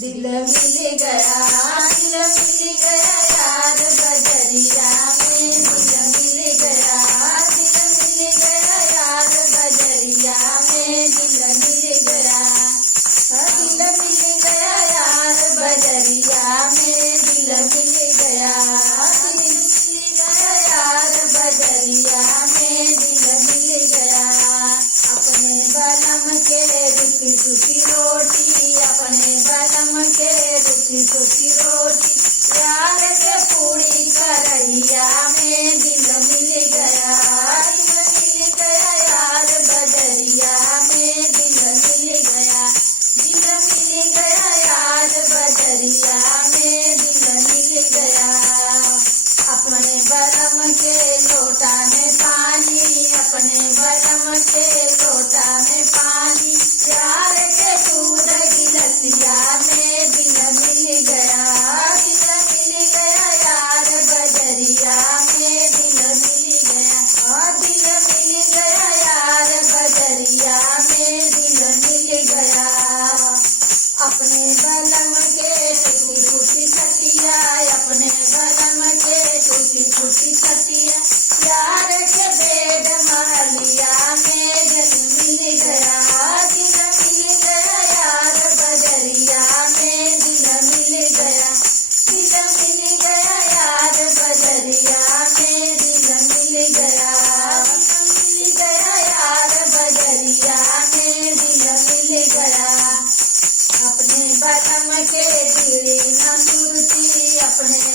दिल मिल गया यार बजरिया में, दिल मिल गया यार बजरिया में, दिल मिल गया यार बजरिया में, दिल मिल गया यार बजरिया में, दिल मिल गया। अपने बलम के रुखी सुखी रोटी, अपने बलम के रुखी सुखी रोटी, यार के पूरी करैया में, दिल मिल गया यार बजरिया में, दिल मिल गया यार बजरिया में, दिल मिल गया। अपने बलम के लोटा में पानी, अपने बलम के लोटा में पानी, यार के दूध गिलसिया में, दिल मिल गया यार बजरिया में, दिल मिल गया यार बजरिया में, दिल मिल गया। अपने बलम के टूटी फूटी खटिया, अपने बलम के टूटी फूटी खटिया, यार के बेड महलिया में, दिल मिल गया यार बजरिया में, दिल मिल गया यार बजरिया में, दिल मिल गया यार बजरिया में, दिल मिल गया। अपने बलम के दिली न सुरती, अपने